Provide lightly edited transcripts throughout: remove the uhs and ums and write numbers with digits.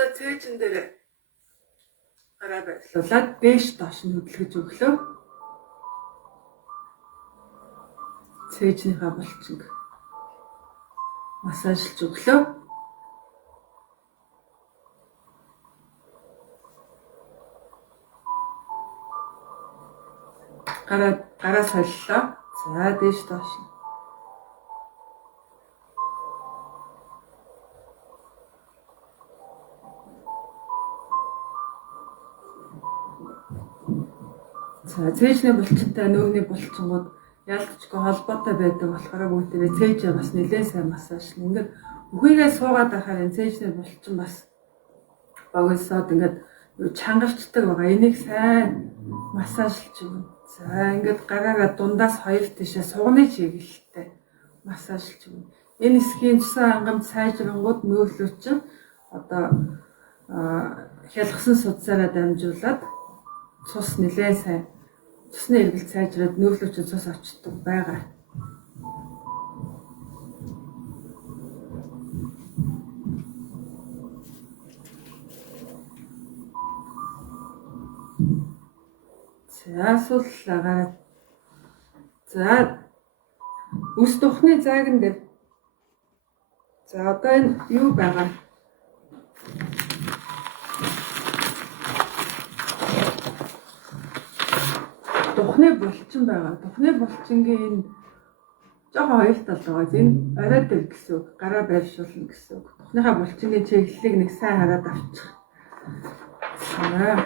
одоо цээжин дээр гараа байрлуулад дээш доош нь хөдөлгөж өглөө. Цээжнийхаа булчинг массажлж өглөө. Гараа солилоо. За дээш доош. За цээжний булчинтай нөөний булчингууд ялцчгүй холбоотой байдаг болохоор бүгдээ цээжээ бас нэлээд сайн массажлна. Ингээд үхийгээ суугаад байхаар энэ цээжний булчин бас богиносоод ингээд чангарчдаг байгаа. Энийг сайн массажлж өгнө. За ингээд гараараа дундаас хоёр тишээ сугны чиглэлтэй массажлж өгнө. Энэ эсхийн цусан хангамж сайжрангууд нөөглөө чинь одоо хялгсан судсаараа дамжуулаад цус нэлээд сайн цусны эргэлт сайжраад нөөглөө чинь цус очдог байгаа. За сууллаагаад. За үс тухны зааган дээр. За одоо энэ юу байгаа? Тухны булчин байгаа. Тухны булчингийн энэ жоохон хоёр тал байгаа. Энэ орой дээр гэсэн үг. Гараа байршуулна гэсэн үг. Тухныхаа булчингийн чиглэлийг нэг сайн хараад авчих. За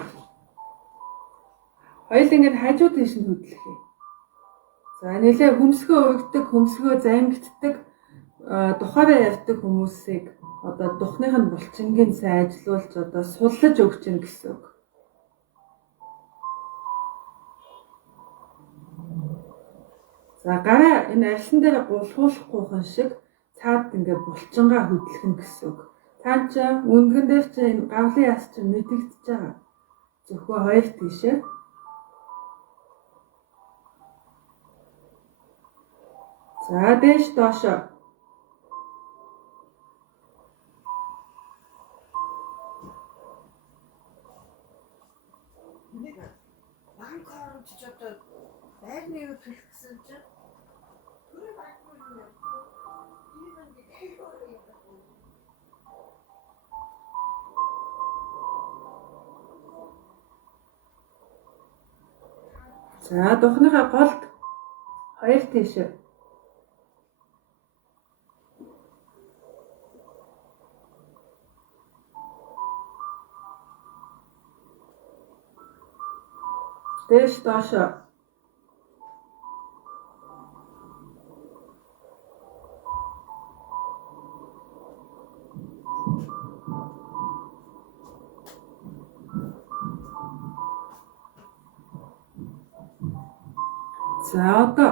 хоёул ингээд хажуу тийш нь хөдлөх юм. За нэлээ хөмсгөө урагдаг, хөмсгөө зангиддаг, тухаараа ярьдаг хүмүүсийг одоо тухных нь булчингийн сайн ажилуулж одоо суллаж өгч юм гэсэн үг. За гараа энэ арьсан дээр гулгуулахгүйхэн шиг цаад ингээд булчингаа хөдлөх нь гэсэн үг. Цаан ч өндгөн дээр чи энэ гавлын яс чинь мэдэгдэж байгаа. Зөвхөн хоёр тийшээ. За дээш доошо. Нэг банк оруулж одоо байрны юу төлсөн чинь түрүү банкны юу За духныхаа голд хоёр тийшээ. Дээш доошо. За одоо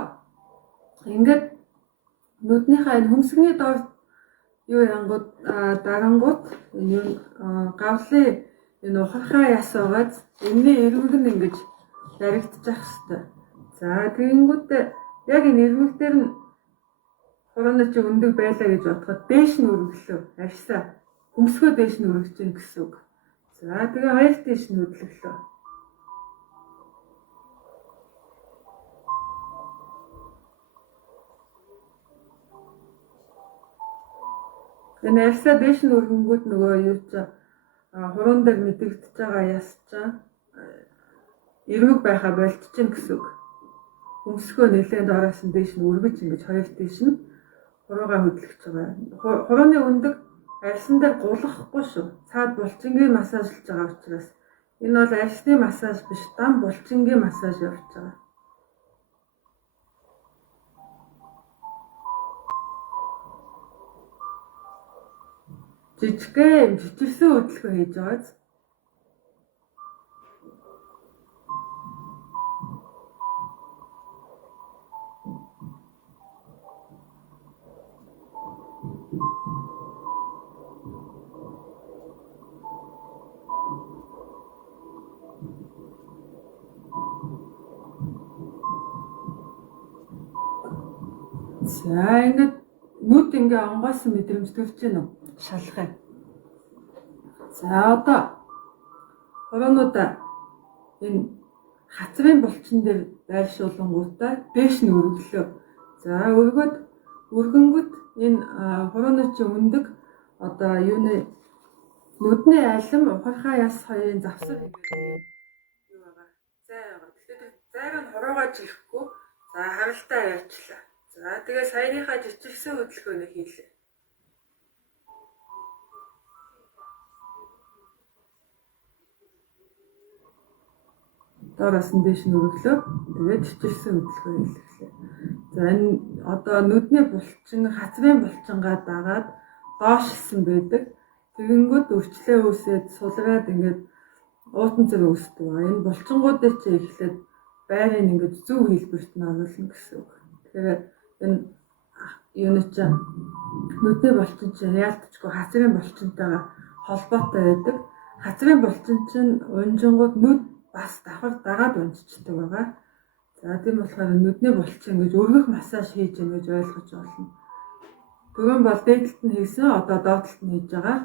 ингээд нүднийхээ энэ хөмсгний доор юу янгууд дарангууд энэ гавлын энэ ухархаа яс байгаад энэний эргэг нь ингэж баригдчих хэвээр. За тэгэнгүүт яг энэ эргэг дээр нь хурууны чи өндөг байлаа гэж бодоход дээш нь өргөлөө. Арьсаа хөмсгөө дээш нь өргөж чинь гэсэн үг. За тэгээ хоёр дээш нь хөдлөглөө. Энэ арьсаа дээш нь өргөнгүүд нөгөө юу ч хуруун дээр мэдэгдэж байгаа яс чаа эргэг байхаа болтчихно гэсэн үг. Хөмсгөө нэлээд ороос нь дээш нь өргөж ингэж хоёр дээш нь хуруугаа хөдлөж байгаа. Хурууны өндөг арьсан дээр гулгахгүй шүү. Цаад булчингийн массажлж байгаа учраас энэ бол арьсны массаж биш, дан булчингийн массаж явж байгаа. Жижигхэн жижигсэн хөдөлгөөн хийж байгааз. За ингээд нүд ингээ онгоосон мэдрэмж төрж гэнэ үү? Шалах юм. За одоо хороонуудаа энэ хацрын булчин дээр байршуулангуудаа дээш нь өргөлөө. За өргөнгөт энэ хороонууд чи өндөг одоо юуны нүдний алим ухархай яс хоёрын завсар ингээд юу байгаа. Зай байгаа. Тэгэхээр зайг нь хороогож ирэхгүй. За харалтаа ярьчлаа. За тэгээ саяныхаа жижигсэн хөдөлгөөнийг хийлээ. Доороос нь дээш нь өргөлөө. Тэгээд жижигсэн хөдөлгөөр хийлээ. За энэ одоо нүдний булчин, хацрын булчингаа дагаад доошилсан байдаг. Тэгэнгүүт өвчлөө үүсээд сулраад ингээд уутан зэрэг үүсдэг. Энэ булчингуудыг чи эхлээд байрын ингээд зөв хэлбэрт нь оруулна гэсэн үг. Тэгэхээр энэ юуны чинь нүдний булчин чинь яалтчгүй хацрын булчинтайгаа холбоотой байдаг. Хацрын булчин чинь унжингууд нүд бас давхар дагаад унжчихдаг байгаа. За тийм болохоор нүдний булчин гэж өргөх массаж хийж гэнэ гэж ойлгож байна. Түрүүн бол дээдлэлт нь хийсэн, одоо доотлолт нь хийж байгаа.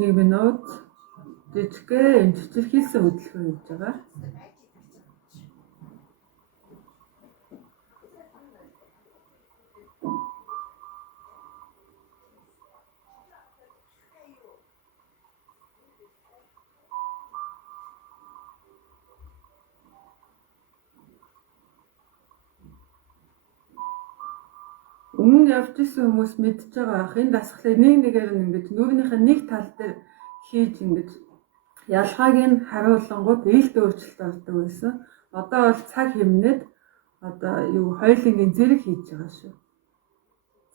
Нэг минут жижигхэн энэ чичирхийлсэн хөдөлгөөн хийж байгаа. Өмнө явж исэн хүмүүс мэдж байгаа ах энэ дасгалыг нэгээр нь ингэж нүрийнхээ нэг тал дээр хийж ингэж ялгааг нь харуулангууд ээлт өөрчлөлт ордог байсан. Одоо бол цаг хэмнээд одоо юу хоёулынгийн зэрэг хийж байгаа шүү.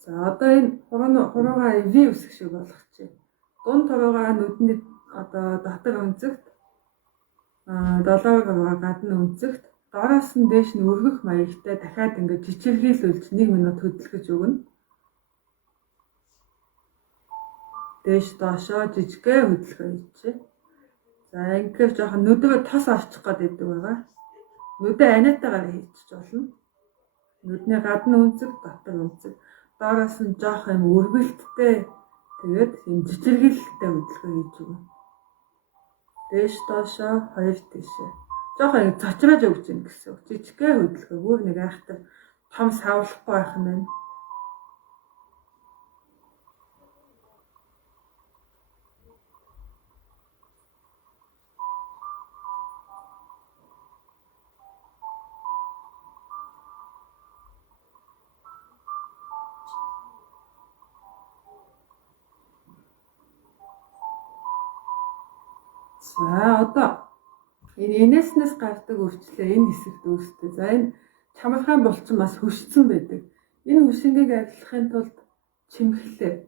За одоо энэ хуруугаа V үсэг шиг болгочих. Дунд хуруугаа нүдний одоо дотор өнцөгт 7 хуруугаа гадна өнцөгт доороос нь дээш нь өргөх маягтай дахиад ингээд жижигхийлүүлж 1 минут хөдөлгөж өгнө. Дээш доошоо жижигхэн хөдөлгөөн хийчихье. За ингээд жоохон нүдээ тос орчих гээд байдаг байгаа. Нүдээ аниатайгаар хийчих болно. Нүдний гадна өнцөг, дотор өнцөг. Доороос нь жоох юм өргөлттэй тэгээд юм жижигхийлэлтэй хөдөлгөөн хийж өгнө. Дээш доошоо хоёр тийшээ. Жохон цочрож өгч юм гэсэн үг. Жижигхэн хөдөлгөөн бүр нэг айхтар том савлахгүй байх юм байна. За одоо энэ энэснээс гардаг өвчлөө энэ хэсэгт үүсдэг. За энэ чамархайн булчин бас хөшцөн байдаг. Энэ хөшингийг арилгахын тулд чимхлээ.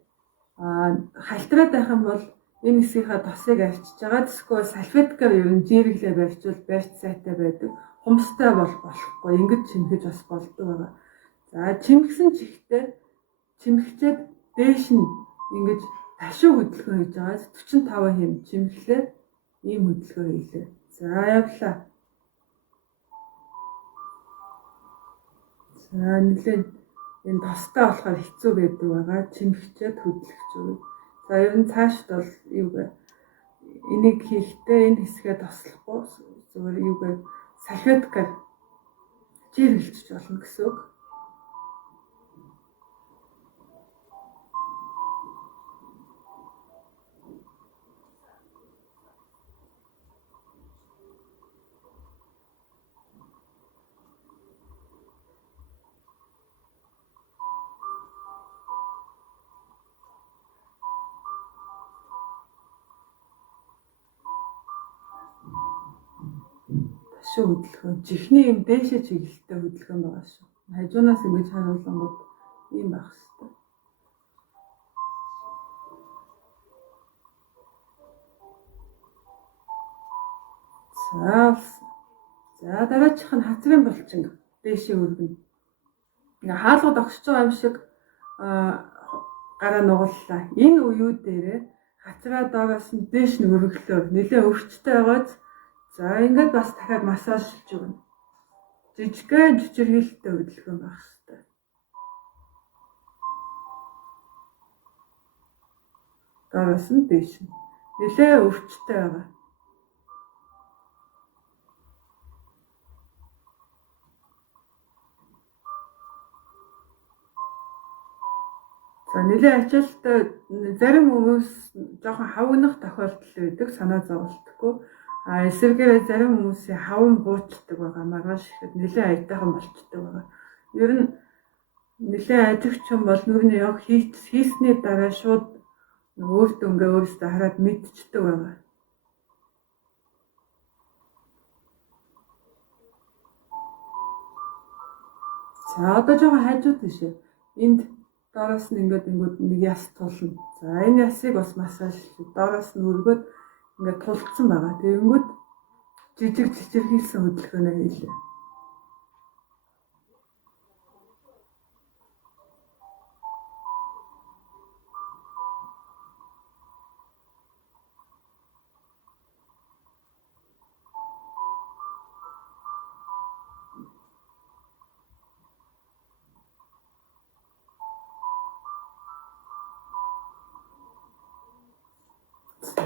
Халтраад байх юм бол энэ хэсгийнхаа тосыг арчиж байгаа. Эсвэл салфеткаар ер нь жирэглээ барьчвал барьц сайтай байдаг. Хумстай бол болохгүй. Ингэж чимхэж бас болдог байгаа. За чимхсэн чихтэй чимхчээд дээш нь ингэж ташуу хөдөлгөөн хийж байгаа. 45 хэм чимхлээ ийм хөдөлгөөн хийлээ. За явлаа. За нэлээд энэ тостой болохоор хэцүү байдаг байгаа. Чимхчээд хөдлөгч үү. За ер нь цаашд бол юу вэ? Энийг хийхдээ энэ хэсгээ тослохгүй зүгээр юу вэ? Салфеткаар жирэглэж болно гэсэн үг. Хөдөлгөөн чихний юм дээшээ чиглэлтэй хөдөлгөөн байгаа шүү. Хажуунаас ингэж харуулангууд ийм байх хэрэгтэй. За болсон. За дараачих нь хацрын булчин дээшээ өргөнө. Ингээ хаалгад огсож байгаа юм шиг гараа нугаллаа. Энэ үеүүд дээрээ хацраа доороос нь дээш нь өргөлөө. Нилээ өвчтэй байгааз за ингээд бас дахиад массажлж өгнө. Жижигхэн чичирхийлэлтэй хөдөлгөөн байх хэрэгтэй. Доороос нь дээш нь. Нилээ өвчтэй байгаа. За нилээ ачаалттай зарим хүмүүс жоохон хавнах тохиолдол байдаг, санаа зовлтгүй. Эсвэргээр зарим хүмүүсийн хавн буучдаг байгаа, маргааш ихэд нилээ аятайхан болчдөг байгаа. Ер нь нилээ ажигч юм бол нүрний яг хийсний дараа шууд өөртөө ингээ өөрөөсөө хараад мэдчихдэг байгаа. За одоо жоохон хайжууд тийшээ. Энд доороос нь ингээд нэг яс тулна. За энэ ясыг бас массаж доороос нь өргөөд ингээд тулцсан байгаа. Тэгэнгүүт жижиг чичирхийлсэн хөдөлгөөнөө хийлээ.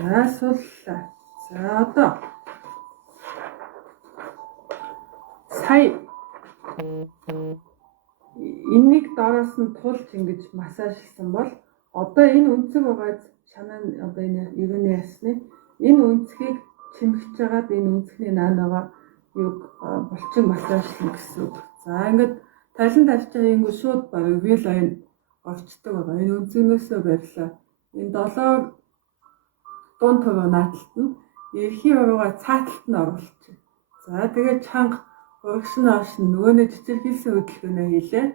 За сууллаа. За одоо сая энэнийг доороос нь тулж ингэж массажлсан бол одоо энэ өнцөг байгаа шанаа одоо энэ ерөөний ясны энэ өнцгийг чимхэж жагаад энэ өнцгний наанаа юг булчин массажлна гэсэн үг. За ингээд талан талж байгаа юм шууд бараг вел айн орчдөг байгаа. Энэ өнцгнөөсөө барьлаа. Энэ 7 дуун төвөө нааталт нь эрхийн урууга цааталт нь оруулчих. За тэгээд чанга урагшин оошин нөгөөний чичирхийлсэн хөдөлгөөнөө хийлээ.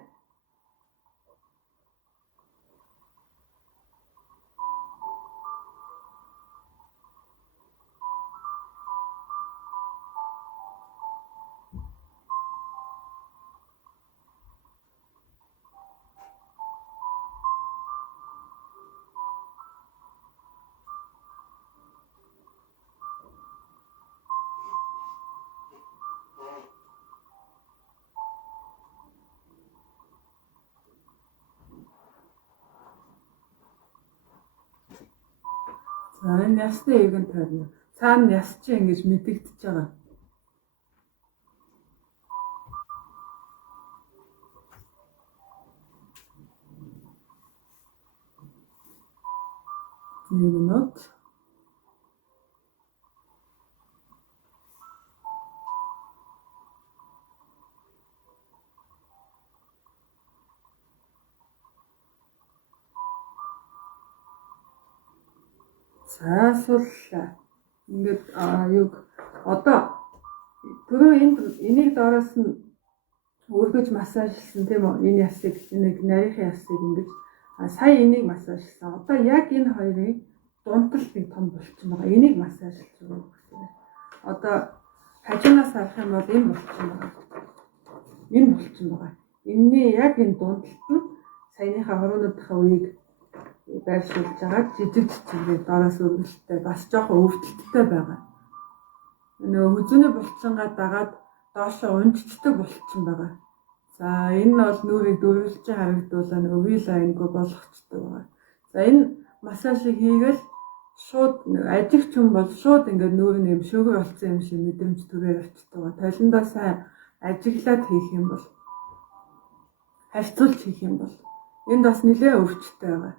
За энэ ясны эгэн тойрно. Цаана яс чи ингэж мэдэгдэж байгаа. Нэг минут. За сууллаа. Ингээд юг одоо түрүү энийг доороос нь өргөж массажлсан тийм үү? Энэ ясыг нэг нарийнхын ясыг ингэж сая энийг массажлсан. Одоо яг энэ хоёрын дундал нэг том булчин байгаа. Энийг массажлж байгаа гэсэн. Одоо хажуунаас харах юм бол энэ булчин байгаа. Энэ булчин байгаа. Энэний яг энэ дундалт нь саяныхаа хороонуудынхаа үеийг байршуулж байгаа жижиг чичиргээ доороос өргөлттэй бас жоохон өвдөлттэй байгаа. Нөгөө хүзүүний булчингаа дагаад доошоо унжчихдаг булчин байгаа. За энэ нь бол нүрийг дөрвөлж харагдуулаа нөгөө вил айнгүй болгочтой байгаа. За энэ массажийг хийгээл шууд ажигч хүн бол шууд ингээд нүрийн юм шөөгөр болсон юм шиг мэдрэмж төрөө явчихдаг байгаа. Толиндоо сайн ажиглаад хийх юм бол харьцуулж хийх юм бол энд бас нэлээд өвчтэй байгаа.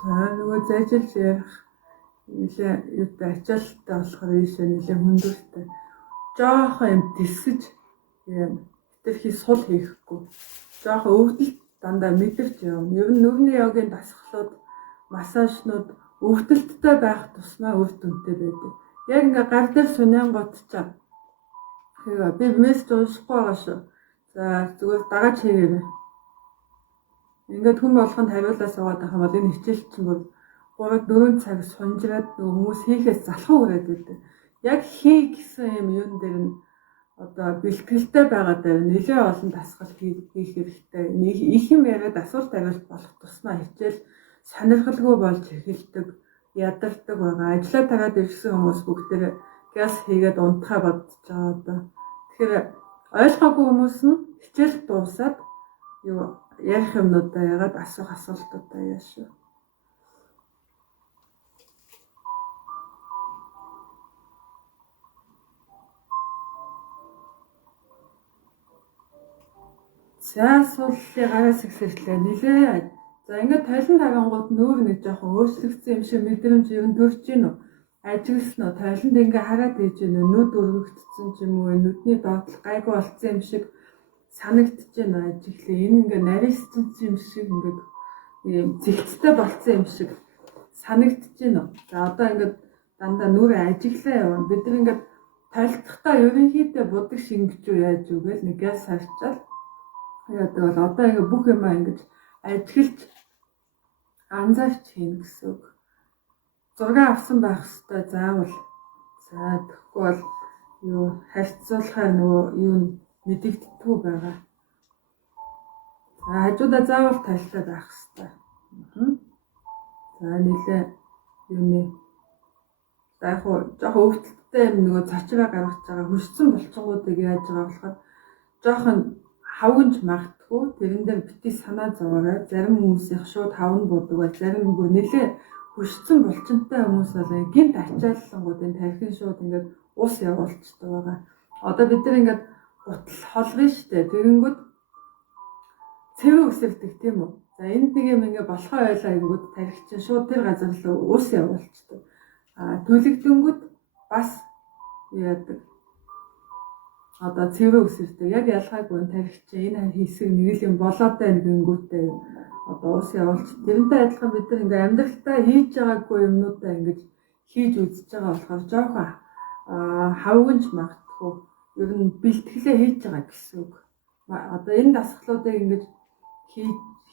За нөгөө зайжилж ярих нэлээ юутай ачаалттай болохоор ийшээ нэлээ хүндүртэй. Жоохоо юм тэлсэж хэтэрхий сул хийхгүй. Жохон өвдөлт дандаа мэдэрч явна. Ер нь нүрийн йогийн дасгалууд, массажнууд өвдөлттэй байх тусмаа үр дүнтэй байдаг. Яг ингээ гар дээр суняан готчаа. Би мессеж уншихгүй байгаа шүү. За зүгээр дагаад хийгээрэй. Ингээд хүн болгонд хариулаа суугаад байгаа юм бол энэ хичээл чинь бүр 3-4 цаг сунжраад нөгөө хүмүүс хийхээс залхуу хүрээд байдаг. Яг хий гэсэн юм дээр нь одоо бэлтгэлтэй байгаа дээр нэлээд олон дасгал хийх хэрэгтэй. Их юм яриад асуулт хариулт болох тусмаа хичээл сонирхолгүй болж эхэлдэг, ядардаг байгаа. Ажлаа тагаад ирсэн хүмүүс бүгдээ газ хийгээд унтахаа бодож байгаа одоо. Тэгэхээр ойлгоогүй хүмүүс нь хичээл дуусаад ярих юмнуудаа ягаад асуух асуултуудаа яашаа. За сууллын гараас ихсэлээ нилээ. За ингээд талин тавингууд нүүр нэг жоохон өөрчлөгдсөн юм шиг мэдрэмж юу төрж гин үү? Ажигласан уу? Талинд ингээ хараад ээж гин үү? Нүд өргөгдсөн ч юм уу? Нүдний доотлол гайгүй болцсон юм шиг санагдаж байна ажиглаа. Энэ ингээ нарийнсан юм шиг ингээд ийм зэгцтэй болцсон юм шиг санагдаж байна. За одоо ингээд дандаа нүрээ ажиглаа явна. Бид нар ингээд талдахтаа ерөнхийдөө будаг шингэж юу яаж юу гэл нэг газ харчаад яадаг бол одоо ингээ бүх юм ингэж ажиглаж анзаарч хийн гэсэн үг. Зураг авсан байх хэвээр заавал. За тэгэхгүй бол юу харьцуулахаар нөгөө юу мэдэгддэггүй байгаа. За хажуудаа заавал талтай байх хэвээр. За нэлээ юуны яг жоохон өвдөлттэй юм нөгөө цачраа гаргаж байгаа хүссэн булчингуудыг яаж байгаа болохоор жоохон хавганж магтгүй тэрэн дээр бити санаа зовоорой. Зарим хүмүүсийн шууд хавн будаг бол зарим нөгөө нэлээ хүссэн булчинтай хүмүүс бол гинт ачааллангуудын тархин шууд ингээд ус явуулчихдаг байгаа. Одоо бид нар ингээд гутал холгоно штэ. Тэгэнгүүт цэвэр үсэрдэг тийм үү? За энд нэг юм ингээд болохоо ойлаа ингүүд тархи чинь шууд тэр газар руу ус явуулчихдаг. Төлөгдөнгүүд бас яадаг. Одоо цэвэр үсэрдэг. Яг ялгаагүй тархи чинь энэ хэсэг нэг л юм болоод байна гингүүтээ одоо ус явуулч. Тэрнтэй адилхан бид нар ингээд амьдралтаа хийж байгаагүй юмнуудаа ингээд хийж үзэж байгаа болохоор жоохон хавганж магтгүй. Ер нь бэлтгэлээ хийж байгаа гэсэн үг. Одоо энэ дасгалуудыг ингээд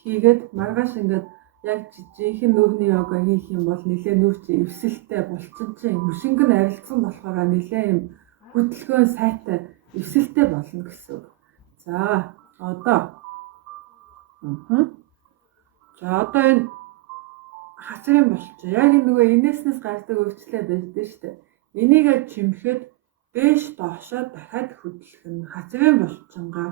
хийгээд маргааш ингээд яг жинхэнэ нүрийн йога хийх юм бол нэлээ нүрч эвсэлтэй булчин чинь хөшингэн арилцсан болохоор нэлээ юм хөдөлгөөн сайтай эвсэлтэй болно гэсэн үг. За одоо За одоо энэ хацрын булчин яг нөгөө энэснээс гардаг өвчлөө байдаг шүү дээ. Энийг чимхэд дээш доошоо дахиад хөдлөх нь хацрын булчингаа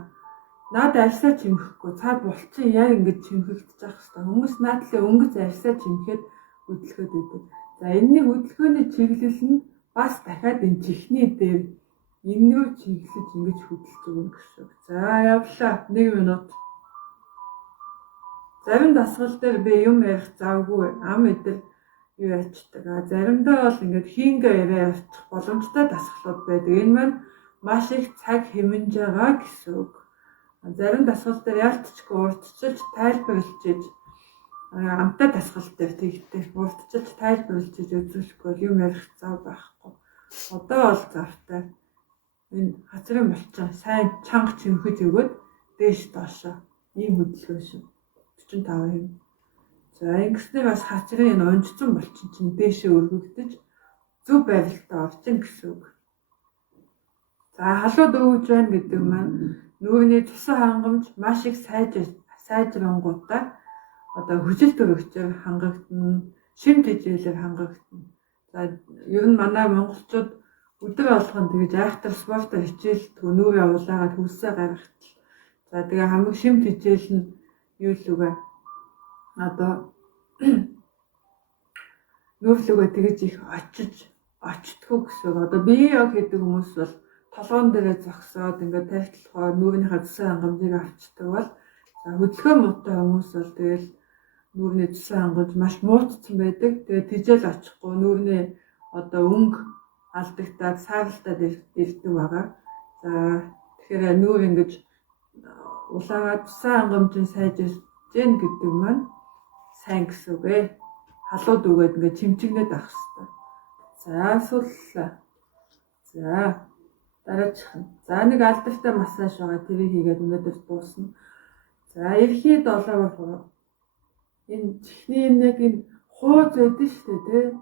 наад арьсаа чимхэхгүй цаа булчин яг ингэж чимхэгдэж байгаа хэвээр. Хүмүүс наадлын өнгөц арьсаа чимхэд хөдлөхөд байдаг. За энэний хөдөлгөөний чиглэл нь бас дахиад энэ чихний дээр энэгээр чиглэж ингэж хөдөлж өгнө гэсэн. За явлаа 1 минут. Зарим дасгал дээр би юм ярих завгүй ам эдэр юу ячдаг. Заримдаа бол ингээд хийнгээ яриа явчих боломжтой дасгалууд байдаг. Энэ маань маш их цаг хэмнэж байгаа гэсэн үг. Зарим дасгал дээр ялцчихгүй урдчилж тайлбарлаж иж амтай дасгал дээр тэгтэй урдчилж тайлбарлаж иж үзүүлэхгүй юм ярих зав байхгүй. Одоо бол завтай. Энэ хацрын булчин сайн чанга чимхэж өгөөд дээш доошоо ийм хөдөлгөөн шүү. 45 юм. За ингэснээр бас хацрын энэ онцсон булчин чинь дээшээ өргөгдөж зөв байралтаа орчин гэсэн үг. За халууд өгж байна гэдэг маань нүрийн цусан хангамж маш их сайжрангуудаа одоо хүчил төрөгчөөр хангагдана, шим тэжээлээр хангагдана. За ер нь манай монголчууд өдөр болгон тэгж айхтар спортоор хичээлдэг нүүр явуулаагаад хөлсөө гаргахтал. За тэгээ хамгийн шим тэжээл нь юу л үгүй одоо нүүрлүгээ тэгж их очтгоо гэсэн. Одоо бие яг гэдэг хүмүүс бол толгоон дээрээ зогсоод ингээд тархилахаар нүүрийнхаа цусан хангамжийг авчдаг бол хөдөлгөөн муутай хүмүүс бол тэгэл нүүрний цусан хангамж маш муутсан байдаг. Тэгээ тэжээл очихгүй нүүрний одоо өнгө алдагтаад сааралтаад ирдэг байгаа. За Тэгэхээр нүүр ингэж улаагаад цусан хангамжийн сайжирж гэн гэдэг маань сайн гэсэн үг ээ. Халууд өгөөд ингээд чимчигнээд авах хэрэгтэй. За суллаа. За дараачих нь. За нэг алдартай массаж байгаа. Тэрийг хийгээд өнөөдөр дуусна. За эрхий 7-3. Энэ чихний нэг энэ хууз байдаг шүү дээ, тэ.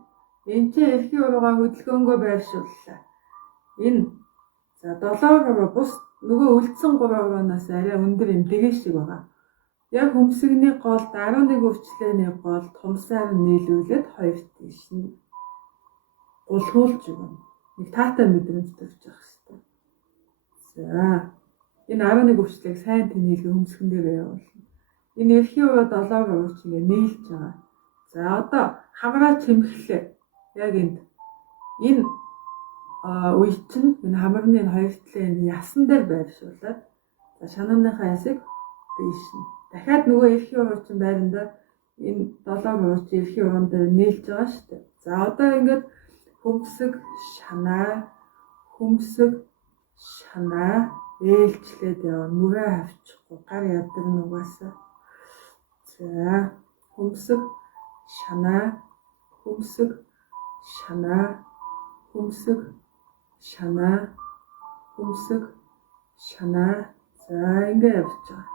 Энд чинь эрхий уруугаа хөдөлгөөнгөө байршууллаа. Энэ за 7-3 бус нөгөө үлдсэн 3-3-аас арай өндөр юм дэгээ шиг байгаа. Яг хөмсгний голд 11 өвчлөөний гол тумсаар нийлүүлээд хоёр тийш нь улгуулж өгнө. Нэг таатай мэдрэмж төрж явах хэрэгтэй. За энэ 11 өвчлийг сайн тэнийгээ хөмсгөн дээр явуулна. Энэ эрхий уруу 7-3 чинь нийлж байгаа. За одоо хамраа чимхлээ. Яг энд энэ үе чинь энэ хамарны хоёр талын ясан дээр байршуулаад за шанааныхаа ясыг дээш нь. Дахиад нөгөө эрхий уруу чинь байранда энэ 7-3 чинь эрхий уруун дээр нийлж байгаа шүү дээ. За одоо ингээд хөмсг шанаа ээлжлээд явна. Мөрөө авчихгүй гар ядарна угаасаа. За хөмсг шанаа. За ингээд явж байгаа.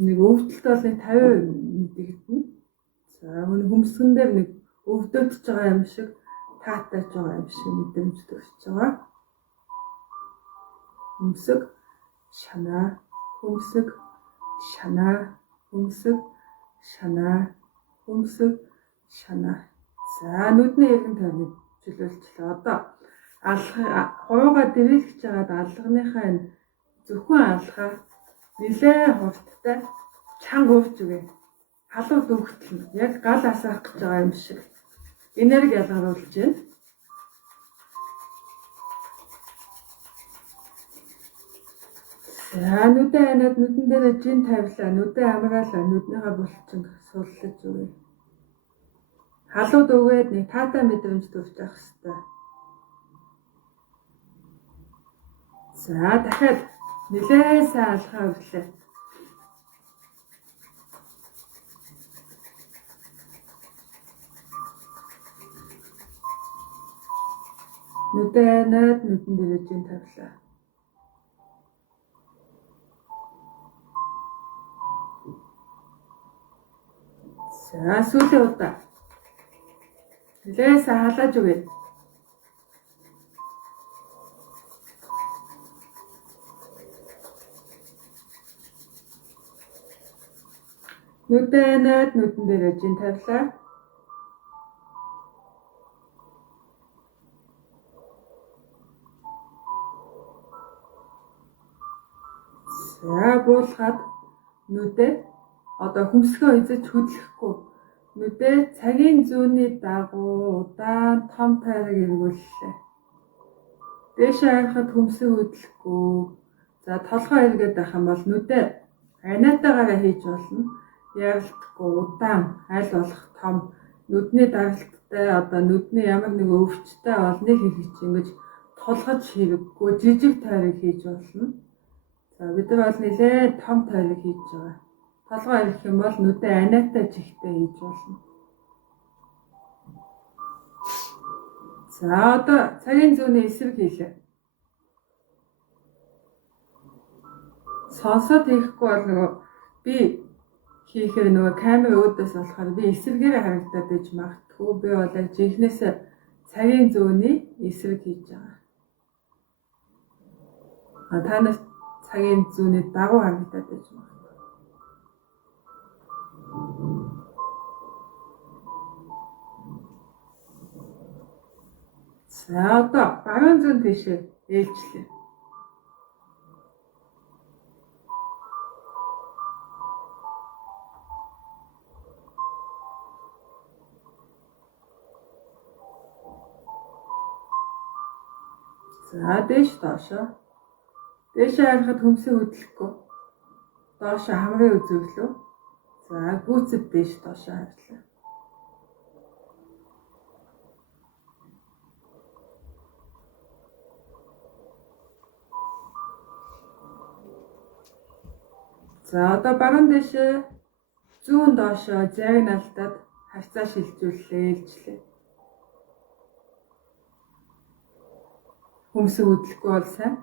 Нэг өвдөлт бол 50% мэдэгдэнэ. За мөн хөмсгөн дээр нэг өвдөж байгаа юм шиг таатаж байгаа юм шиг мэдрэмж төрж байгаа. Хөмсг шанаа. За нүдний эргэн тойрныг чөлөөлчлээ. Одоо хуруугаа дэрэлж жагаад алганыхаа энэ зөвхөн алгаа нэлээ хурдтай чанга уурч үгээ. Халуун дүүхтэл яг гал асаах гэж байгаа юм шиг энерги ялгаруулж байна. За нүдэн анаад нүдэн дээр жин тавилаа, нүдэн амраалаа, нүднийхээ булчин суллаж өгье. Халууд өгөөд нэг таатай мэдрэмж төрж авах хэрэгтэй. За дахиад нэлээ сайн алхаа өглөө. Нүдэн анаад нүдэн дээр жин тавилаа. За сүүлийн удаа нэлээ сайн халааж өгье. Нүдэн анаад нүдэн дээр жин тавилаа. За буулгаад нүдээ одоо хөмсгөө эзэж хөдлөхгүй. Нүдээ цагийн зүүнний дагуу удаан том тайраг эргүүллээ. Дээшээ харахад хөмсгөө хөдлөхгүй. За толгой эргээд байх юм бол нүдээ анаатаагаараа хийж болно. Яралтгүй удаан аль болох том нүдний даралттай одоо нүдний ямар нэг өвчтэй олныг хийх чинь ингэж тулгаж хэрэггүй жижиг тайраг хийж болно. За бид нар бол нэлээд том тайраг хийж байгаа. Толгой ирэх юм бол нүдээ анаатай чихтэй хийж болно. За одоо цагийн зүүнний эсрэг хийлээ. Сонсоод хийхгүй бол нөгөө би хийхээр нөгөө камер өөдөөс болохоор би эсрэгээр харагдаад байж магадгүй. Би бол яг жинхнээсээ цагийн зүүнний эсрэг хийж байгаа. Та нарт цагийн зүүнний дагуу харагдаад байж магадгүй. За одоо баруун зүүн тийшээ ээлжлээ. За дээш доошоо. Дээшээ харахад хөмсөг хөдлөхгүй. Доошоо хамрын үзүүлэлөө. За гүйцэд дээш доошоо харлаа. За одоо баруун дэшээ зүүн доошоо зайг алдаад харьцаа шилжүүлээ ээлжлээ. Хөмсөг хөдлөхгүй бол сайн.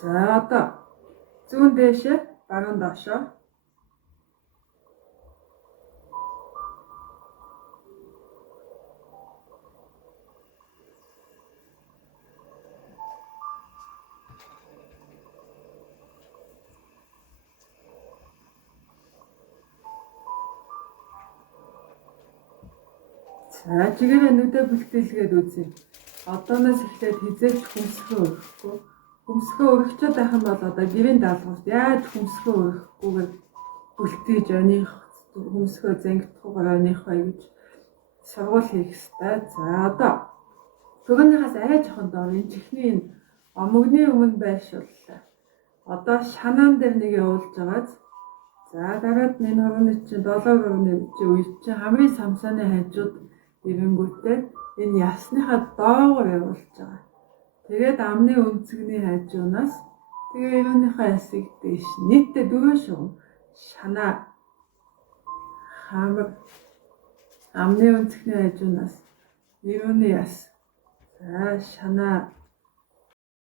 За одоо зүүн дэшээ баруун доошоо. За чигээр нүдэ бүлтэлгээд үзье. Одооноос эхлээд хизээч хөмсгөө өрөхгүй. Хөмсгөө өргөчөөд байх юм бол одоо гэрийн даалгаварт яаж хөмсгөө өргөхгүйгээр бүлтгийж оных хөмсгөө зангидахгүйгээр оных вэ гэж сургууль хийх ёстой. За одоо түрүүнийхээс арай жоохон доор энэ чихний энэ омогны өмнө байршууллаа. Одоо шанаан дээр нэг явуулж байгааз. За дараад энэ хорооны чинь 7 хорооны үе чинь хамгийн самсааны хажууд ирэнгүүтээ энэ ясныхаа доогоор явуулж байгаа. Тэгээд амны өнцгний хажуунаас тэгээ өрөөнийхөө ясыг дээш нийтдээ 4 шугам шанаа хамаг амны өнцгний хажуунаас өрөөний яс. За шанаа